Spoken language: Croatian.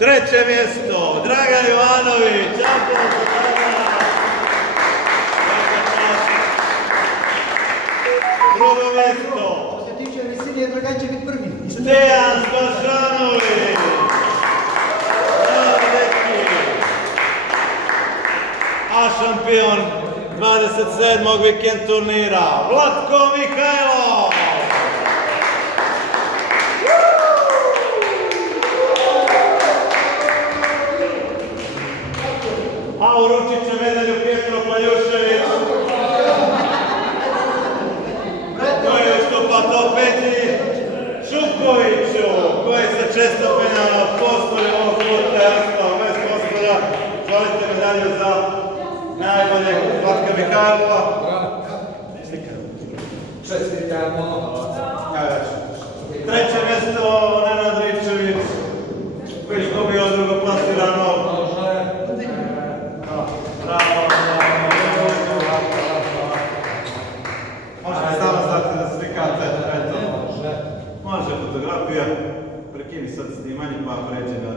Treće mjesto, Dragan Jovanović. Aplauz za Dragana. Drugo mjesto. Što se tiče visine, Dragan će biti prvi. Dejan Spašanović. A šampion 27. vikend turnira, Vlatko Mihajlov. A uručit će medalju Pjetro Paljušević, koji ustupa to Peđi Šukoviću, koji se često penja na postolju ovog puta, jasno, bez postolja. Želite medalju za najboljeg Vlatka Mihajlova. Čestitamo. Treće mjesto Nenad Ričević, koji je dobio drugo plasirano. Bravo. Možete samo stati da slikate. Može fotografija. Prekini sad snimanje pa pređi na